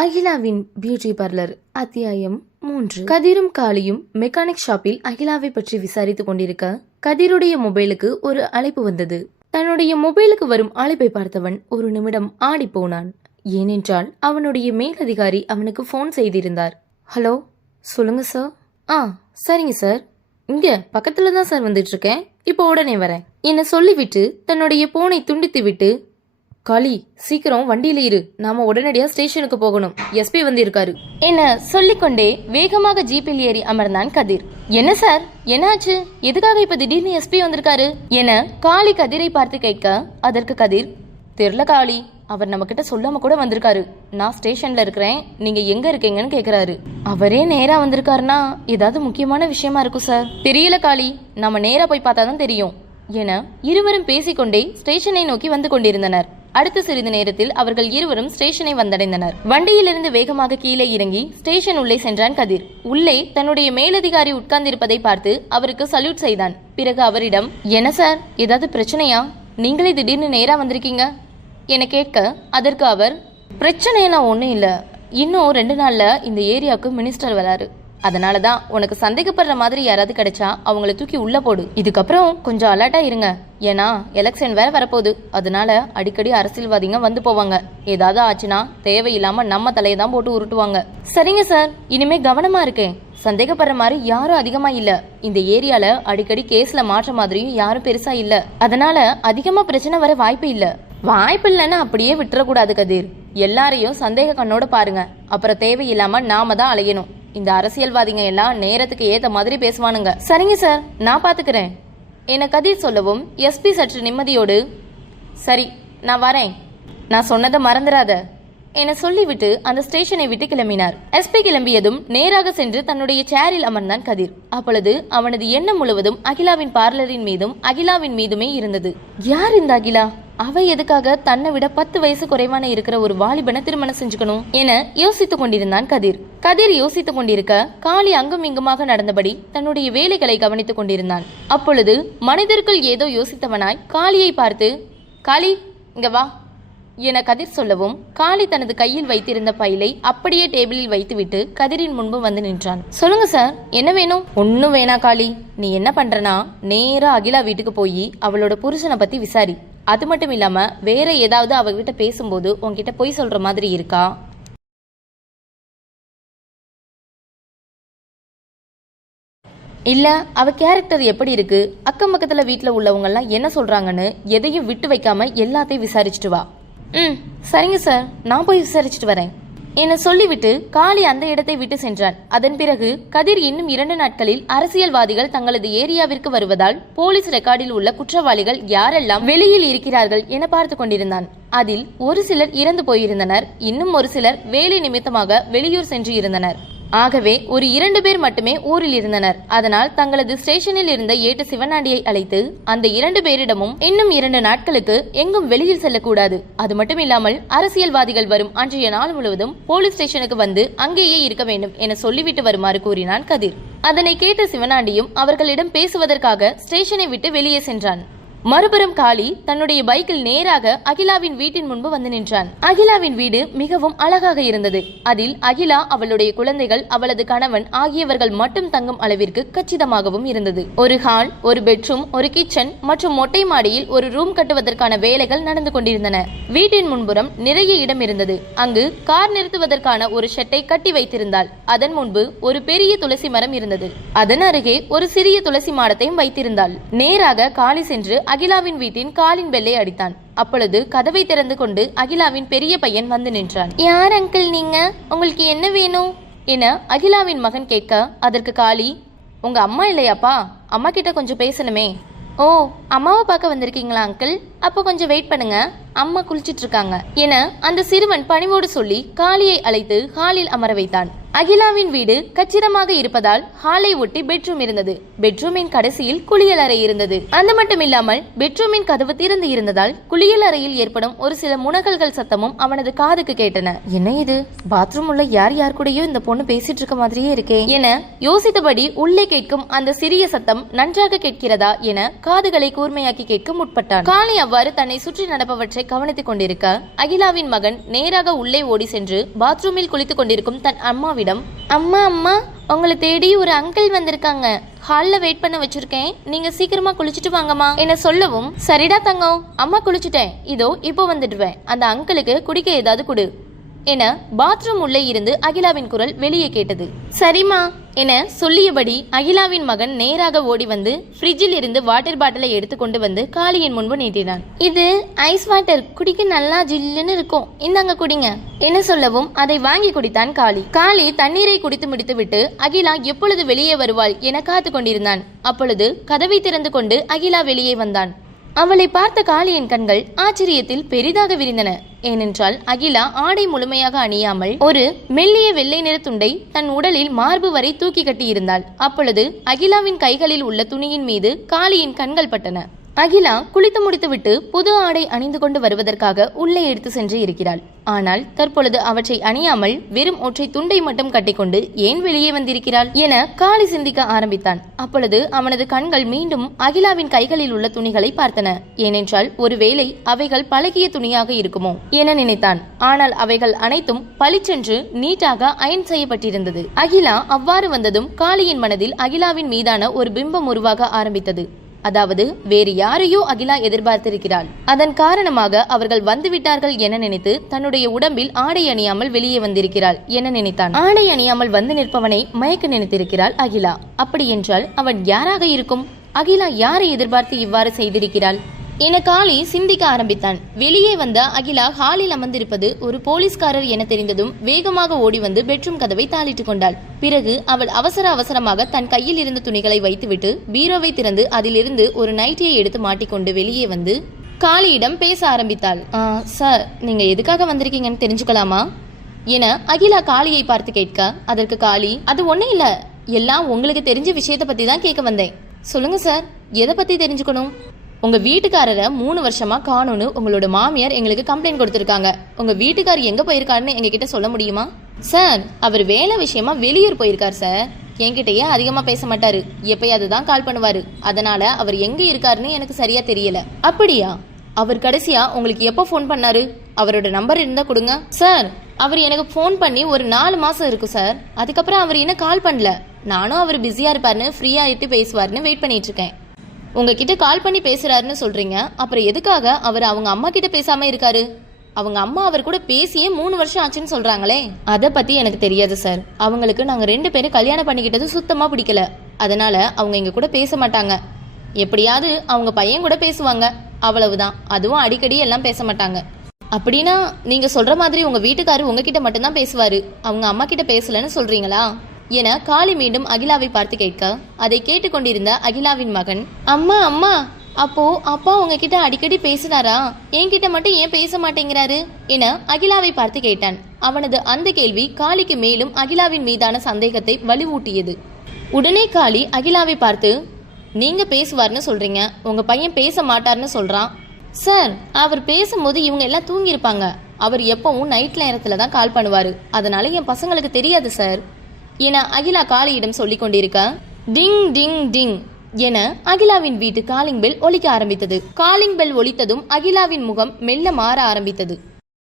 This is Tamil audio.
அகிலாவின் பியூட்டி பார்லர் அத்தியாயம் 3. கதிரும் காளியும் மெக்கானிக் ஷாப்பில் அகிலாவை பற்றி விசாரித்துக் கொண்டிருக்க கதிருடைய மொபைலுக்கு ஒரு அழைப்பு வந்தது. தன்னுடைய மொபைலுக்கு வரும் அழைப்பை பார்த்தவன் ஒரு நிமிடம் ஆடி போனான். ஏனென்றால் அவனுடைய மேலதிகாரி அவனுக்கு போன் செய்திருந்தார். ஹலோ, சொல்லுங்க சார். சரிங்க சார், இங்க பக்கத்துல தான் சார் வந்துட்டு இருக்கேன், இப்போ உடனே வரேன் என சொல்லிவிட்டு தன்னுடைய போனை துண்டித்து விட்டு, காளி சீக்கிரம் வண்டியில இரு, நாம உடனடியா ஸ்டேஷனுக்கு போகணும், எஸ்பி வந்து இருக்காரு என சொல்லிக்கொண்டே வேகமாக ஜீப்பில் ஏறி அமர்ந்தான் கதிர். என்ன சார், என்னாச்சு, எதுக்காக இப்ப திடீர்னு எஸ்பி வந்திருக்காரு என காளி கதிரை பார்த்து கேட்க, அதற்கு கதிர், தெரியல காளி, அவர் நம்ம கிட்ட சொல்லாம கூட வந்திருக்காரு. நான் ஸ்டேஷன்ல இருக்கிறேன், நீங்க எங்க இருக்கீங்கன்னு கேக்குறாரு. அவரே நேரா வந்திருக்காருன்னா ஏதாவது முக்கியமான விஷயமா இருக்கும் சார். தெரியல காளி, நம்ம நேரா போய் பார்த்தாதான் தெரியும் என இருவரும் பேசிக்கொண்டே ஸ்டேஷனை நோக்கி வந்து கொண்டிருந்தனர். அடுத்த சிறிது நேரத்தில் அவர்கள் இருவரும் ஸ்டேஷனை வந்தடைந்தனர். வண்டியிலிருந்து வேகமாக கீழே இறங்கி ஸ்டேஷன் உள்ளே சென்றான் கதிர். உள்ளே தன்னுடைய மேலதிகாரி உட்கார்ந்திருப்பதை பார்த்து அவருக்கு சல்யூட் செய்தான். பிறகு அவரிடம், என்ன சார், ஏதாவது பிரச்சனையா, நீங்களே திடீர்னு நேரா வந்திருக்கீங்க என கேட்க, அதற்கு அவர், பிரச்சனையெல்லாம் ஒன்றும் இல்லை, இன்னும் 2 நாள்ல இந்த ஏரியாவுக்கு மினிஸ்டர் வராரு, அதனாலதான் உனக்கு சந்தேகப்படுற மாதிரி யாராவது கிடைச்சா அவங்கள தூக்கி உள்ள போடு. இதுக்கப்புறம் கொஞ்சம் அலர்ட்டா இருங்க, ஏன்னா எலெக்ஷன் வேற வரப்போகுது, அதனால அடிக்கடி அரசியல்வாதிங்க வந்து போவாங்க, ஏதாவது ஆச்சுன்னா தேவையில்லாம நம்ம தலையை தான் போட்டு உருட்டுவாங்க. சரிங்க சார், இனிமே கவனமா இருக்கேன், சந்தேகப்படுற மாதிரி யாரும் அதிகமா இல்ல, இந்த ஏரியால அடிக்கடி கேஸ்ல மாற்ற மாதிரியும் யாரும் பெருசா இல்ல, அதனால அதிகமா பிரச்சனை வர வாய்ப்பு இல்ல. வாய்ப்பு இல்லைன்னு அப்படியே விட்டுறக்கூடாது கதிர், எல்லாரையும் சந்தேக கண்ணோட பாருங்க, அப்புறம் தேவையில்லாம நாம தான் அலையணும். இந்த அரசியல்வாதிங்க எல்லாம் நேரத்துக்கு ஏத்த மாதிரி பேசுவானுங்க. சரிங்க சார், நான் பாத்துக்கிறேன் என கதிர் சொல்லவும் எஸ்பி சற்று நிம்மதியோடு, சரி நான் வரேன், நான் சொன்னதை மறந்துடாத என சொல்லிவிட்டு அந்த ஸ்டேஷனை விட்டு கிளம்பினார். எஸ்பி கிளம்பியதும் நேராக சென்று தன்னுடைய சேரில் அமர்ந்தான் கதிர். அப்பொழுது அவனது எண்ணம் முழுவதும் அகிலாவின் பார்லரின் மீதும் அகிலாவின் மீதுமே இருந்தது. யார் இந்த அகிலா? அவ எதுக்காக தன்னை விட 10 வயசு குறைவான இருக்கிற ஒரு வாலிபனை திருமணம் செஞ்சுக்கணும் என யோசித்துக் கொண்டிருந்தான் கதிர். கதிர் யோசித்துக் கொண்டிருக்க காளி அங்கும் இங்குமாக நடந்தபடி தன்னுடைய வேலைகளை கவனித்துக் கொண்டிருந்தான். அப்பொழுது மனிதர்கள் ஏதோ யோசித்தவனாய் காளியை பார்த்து, காளி இங்க வா என கதிர் சொல்லவும், காளி தனது கையில் வைத்திருந்த பைலை அப்படியே டேபிளில் வைத்துவிட்டு கதிரின் முன்பு வந்து நின்றான். சொல்லுங்க சார், என்ன வேணும்? ஒன்னும் வேணா காளி, நீ என்ன பண்றனா நேரா அகிலா வீட்டுக்கு போய் அவளோட புருஷனை பத்தி விசாரி. அது மட்டும் இல்லாம வேற ஏதாவது அவகிட்ட பேசும்போது உன்கிட்ட பொய் சொல்ற மாதிரி இருக்கா, இல்ல அவ கேரக்டர் எப்படி இருக்கு, அக்கம் பக்கத்துல வீட்டுல உள்ளவங்க எல்லாம் என்ன சொல்றாங்கன்னு எதையும் விட்டு வைக்காம எல்லாத்தையும் விசாரிச்சுட்டு வா. சரிங்க சார், நான் போய் விசாரிச்சுட்டு வரேன் என சொல்லிவிட்டு காளி அந்த இடத்தை விட்டு சென்றான். அதன் பிறகு கதிர் இன்னும் 2 நாட்களில் அரசியல்வாதிகள் தங்களது ஏரியாவிற்கு வருவதால் போலீஸ் ரெக்கார்டில் உள்ள குற்றவாளிகள் யாரெல்லாம் வெளியில் இருக்கிறார்கள் என பார்த்து கொண்டிருந்தான். அதில் ஒரு சிலர் இறந்து போயிருந்தனர், இன்னும் ஒரு சிலர் வேலை நிமித்தமாக வெளியூர் சென்று இருந்தனர். ஆகவே ஒரு 2 பேர் மட்டுமே ஊரில் இருந்தனர். அதனால் தங்களது ஸ்டேஷனில் இருந்த ஏட்டு சிவனாண்டியை அழைத்து அந்த 2 பேரிடமும் இன்னும் 2 நாட்களுக்கு எங்கும் வெளியில் செல்லக்கூடாது, அது மட்டும் இல்லாமல் அரசியல்வாதிகள் வரும் அன்றைய நாள் முழுவதும் போலீஸ் ஸ்டேஷனுக்கு வந்து அங்கேயே இருக்க வேண்டும் என சொல்லிவிட்டு வருமாறு கூறினான் கதிர். அதனை கேட்ட சிவனாண்டியும் அவர்களிடம் பேசுவதற்காக ஸ்டேஷனை விட்டு வெளியே சென்றான். மறுபுறம் காளி தன்னுடைய பைக்கில் நேராக அகிலாவின் வீட்டின் முன்பு வந்து நின்றான். அகிலாவின் வீடு மிகவும் அழகாக இருந்தது. அதில் அகிலா, அவளுடைய குழந்தைகள், அவளது கணவன் ஆகியவர்கள் மட்டும் தங்கும் அளவிற்கு கச்சிதமாகவும் இருந்தது. ஒரு ஹால், ஒரு பெட்ரூம், ஒரு கிச்சன் மற்றும் மொட்டை மாடியில் ஒரு ரூம் கட்டுவதற்கான வேலைகள் நடந்து கொண்டிருந்தன. வீட்டின் முன்புறம் நிறைய இடம் இருந்தது. அங்கு கார் நிறுத்துவதற்கான ஒரு ஷெட்டை கட்டி வைத்திருந்தாள். அதன் முன்பு ஒரு பெரிய துளசி மரம் இருந்தது. அதன் அருகே ஒரு சிறிய துளசி மாடத்தையும் வைத்திருந்தாள். நேராக காளி சென்று அகிலாவின் வீட்டின் காலின் பெல்லை அடித்தான். அப்பொழுது கதவை திறந்து கொண்டு அகிலாவின் பெரிய பையன் வந்து நின்றான். யார் அங்கிள் நீங்க, உங்களுக்கு என்ன வேணும் என அகிலாவின் மகன் கேட்க, அதற்கு காளி, உங்க அம்மா இல்லையாப்பா, அம்மா கிட்ட கொஞ்சம் பேசணுமே. ஓ, அம்மாவை பார்க்க வந்திருக்கீங்களா அங்கிள், அப்போ கொஞ்சம் வெயிட் பண்ணுங்க, அம்மா குளிச்சிட்டு இருக்காங்க என அந்த சிறுவன் பணிவோடு சொல்லி காளியை அழைத்து ஹாலில் அமர வைத்தான். அகிலாவின் வீடு கச்சிதமாக இருப்பதால் ஹாலை ஒட்டி பெட்ரூம் இருந்தது. பெட்ரூமின் கடைசியில் குளியலறை இருந்தது. அது மட்டும் இல்லாமல் பெட்ரூமின் கதவு திறந்து இருந்ததால் குளியலறையில் ஏற்படும் ஒரு சில முனகல்கள் சத்தமும் அவனது காதுக்கு கேட்டன. என்ன இது, பாத்ரூம் உள்ள யார் கூடயோ இந்த பொண்ணு பேசிட்டு இருக்க மாதிரியே இருக்கே என யோசித்தபடி உள்ளே கேட்கும் அந்த சிறிய சத்தம் நன்றாக கேட்கிறதா என காதுகளை கூர்மையாக்கி கேட்க முற்பட்டான். காளி அவ்வாறு தன்னை சுற்றி நடப்பவற்றை கவனித்துக் கொண்டிருக்க அகிலாவின் மகன் நேராக உள்ளே ஓடி சென்று பாத்ரூமில் குளித்துக் கொண்டிருக்கும் தன் அம்மாவிடம், அம்மா அம்மா, உங்களை தேடி ஒரு அங்கிள் வந்திருக்காங்க, ஹால்ல வெயிட் பண்ண வச்சிருக்கேன், நீங்க சீக்கிரமா குளிச்சுட்டு வாங்கம்மா என சொல்லவும், சரிடா தங்கம், அம்மா குளிச்சுட்டேன், இதோ இப்போ வந்துடுவேன், அந்த அங்கிளுக்கு குடிக்க ஏதாவது கொடு என பாத்ரூம் உள்ளே இருந்து அகிலாவின் குரல் வெளியே கேட்டது. சரிம்மா என சொல்லியபடி அகிலாவின் மகன் நேராக ஓடி வந்து ஃப்ரிட்ஜில் இருந்து வாட்டர் பாட்டிலை எடுத்து கொண்டு வந்து காளியின் முன்பு நீட்டினான். இது ஐஸ் வாட்டர், குடிக்க நல்லா ஜில்லுன்னு இருக்கும், இந்தாங்க குடிங்க என சொல்லவும் அதை வாங்கி குடித்தான் காளி. காளி தண்ணீரை குடித்து முடித்து விட்டு அகிலா எப்பொழுது வெளியே வருவாள் என காத்து கொண்டிருந்தான். அப்பொழுது கதவை திறந்து கொண்டு அகிலா வெளியே வந்தான். அவளை பார்த்த காளியின் கண்கள் ஆச்சரியத்தில் பெரிதாக விரிந்தன. ஏனென்றால் அகிலா ஆடை முழுமையாக அணியாமல் ஒரு மெல்லிய வெள்ளை நிற துண்டை தன் உடலில் மார்பு வரை தூக்கி கட்டியிருந்தாள். அப்பொழுது அகிலாவின் கைகளில் உள்ள துணியின் மீது காளியின் கண்கள் பட்டன. அகிலா குளித்து முடித்துவிட்டு புது ஆடை அணிந்து கொண்டு வருவதற்காக உள்ளே எடுத்து சென்று இருக்கிறாள். ஆனால் தற்பொழுது அவற்றை அணியாமல் வெறும் ஒற்றை துண்டை மட்டும் கட்டிக்கொண்டு ஏன் வெளியே வந்திருக்கிறாள் என காளி சிந்திக்க ஆரம்பித்தான். அப்பொழுது அவனது கண்கள் மீண்டும் அகிலாவின் கைகளில் உள்ள துணிகளை பார்த்தன. ஏனென்றால் ஒருவேளை அவைகள் பழகிய துணியாக இருக்குமோ என நினைத்தான். ஆனால் அவைகள் அனைத்தும் பளிச்சென்று நீட்டாக அயன் செய்யப்பட்டிருந்தது. அகிலா அவ்வாறு வந்ததும் காளியின் மனதில் அகிலாவின் மீதான ஒரு பிம்பம் உருவாக ஆரம்பித்தது. அதாவது வேறு யாரையோ அகிலா எதிர்பார்த்திருக்கிறாள். அதன் காரணமாக அவர்கள் வந்துவிட்டார்கள் என நினைத்து தன்னுடைய உடம்பில் ஆடை அணியாமல் வெளியே வந்திருக்கிறாள் என நினைத்தான். ஆடை அணியாமல் வந்து நிற்பவனை மயக்க நினைத்திருக்கிறாள் அகிலா. அப்படி என்றால் அவன் யாராக இருக்கும்? அகிலா யாரை எதிர்பார்த்து இவ்வாறு செய்திருக்கிறாள் என காளி சிந்திக்க ஆரம்பித்தான். வெளியே வந்த அகிலா ஹாலில் அமர்ந்திருப்பது ஒரு போலீஸ்காரர் என தெரிந்ததும் வேகமாக ஓடி வந்து பெட்ரூம் கதவை தாளிட்டுக் கொண்டாள். பிறகு அவள் அவசரமாக தன் கையில் இருந்த துணிகளை வைத்துவிட்டு பீரோவை திறந்து அதிலிருந்து ஒரு நைட்டியை எடுத்து மாட்டிக்கொண்டு வெளியே வந்து காளியிடம் பேச ஆரம்பித்தாள். சார், நீங்க எதுக்காக வந்திருக்கீங்கன்னு தெரிஞ்சுக்கலாமா என அகிலா காளியை பார்த்து கேட்க, அதற்கு காளி, அது ஒன்னும் இல்ல, எல்லாம் உங்களுக்கு தெரிஞ்ச விஷயத்தை பத்தி தான் கேட்க வந்தேன். சொல்லுங்க சார், எதை பத்தி தெரிஞ்சுக்கணும்? உங்க வீட்டுக்காரரை 3 வருஷமா காணும்னு உங்களோட மாமியார் எங்களுக்கு கம்ப்ளைண்ட் கொடுத்திருக்காங்க. உங்க வீட்டுக்காரர் எங்க போயிருக்காருன்னு எங்ககிட்ட சொல்ல முடியுமா? சார், அவர் வேலை விஷயமா வெளியூர் போயிருக்கார் சார். என்கிட்டயே அதிகமா பேச மாட்டாரு, எப்பயாவது தான் கால் பண்ணுவாரு. அதனால அவர் எங்க இருக்காருன்னு எனக்கு சரியா தெரியல. அப்படியா? அவர் கடைசியா உங்களுக்கு எப்போ ஃபோன் பண்ணாரு? அவரோட நம்பர் இருந்தா கொடுங்க. சார், அவர் எனக்கு ஃபோன் பண்ணி ஒரு 4 மாசம் இருக்கும் சார். அதுக்கப்புறம் அவர் என்ன கால் பண்ணல. நானும் அவர் பிஸியா இருப்பாருன்னு ஃப்ரீயா ஆயிட்டு பேசுவாருன்னு வெயிட் பண்ணிட்டு இருக்கேன். உங்ககிட்ட கால் பண்ணி பேசுறாருன்னு சொல்றீங்க, அப்புறம் எதுக்காக அவர் அவங்க அம்மா கிட்ட பேசாம இருக்காரு? அவங்க அம்மா அவர் கூட பேசியே 3 வருஷம் ஆச்சுன்னு சொல்றாங்களே. அதை பத்தி எனக்கு தெரியாது சார். அவங்களுக்கு நாங்க 2 பேரும் கல்யாணம் பண்ணிக்கிட்டது சுத்தமா பிடிக்கல. அதனால அவங்க எங்க கூட பேச மாட்டாங்க. எப்படியாவது அவங்க பையன் கூட பேசுவாங்க, அவ்வளவுதான். அதுவும் அடிக்கடி எல்லாம் பேச மாட்டாங்க. அப்படின்னா நீங்க சொல்ற மாதிரி உங்க வீட்டுக்காரர் உங்ககிட்ட மட்டும்தான் பேசுவாரு, அவங்க அம்மா கிட்ட பேசலன்னு சொல்றீங்களா என காளி மீண்டும் அகிலாவை பார்த்து கேட்க, அதை கேட்டுக்கொண்டிருந்த அகிலாவின் மகன், அம்மா அம்மா, அப்போ அப்பா உங்ககிட்ட அடிக்கடி பேசினாரா? என்கிட்ட மட்டும் ஏன் பேச மாட்டேங்கிறாரு என அகிலாவை பார்த்து கேட்டான். அவனது அந்த கேள்வி காளிக்கு மேலும் அகிலாவின் மீதான சந்தேகத்தை வலுவூட்டியது. உடனே காளி அகிலாவை பார்த்து, நீங்க பேசுவார்னு சொல்றீங்க, உங்க பையன் பேச மாட்டார்னு சொல்றான். சார், அவர் பேசும்போது இவங்க எல்லாம் தூங்கியிருப்பாங்க. அவர் எப்பவும் நைட் நேரத்துல தான் கால் பண்ணுவாரு, அதனால என் பசங்களுக்கு தெரியாது சார் என அகிலா காளியிடம் சொல்லிக் கொண்டிருக்க, டிங் டிங் டிங் என அகிலாவின் வீட்டு காலிங் பெல் ஒலிக்க ஆரம்பித்தது. காலிங் பெல் ஒலித்ததும் அகிலாவின் முகம் மெல்ல மாற ஆரம்பித்தது.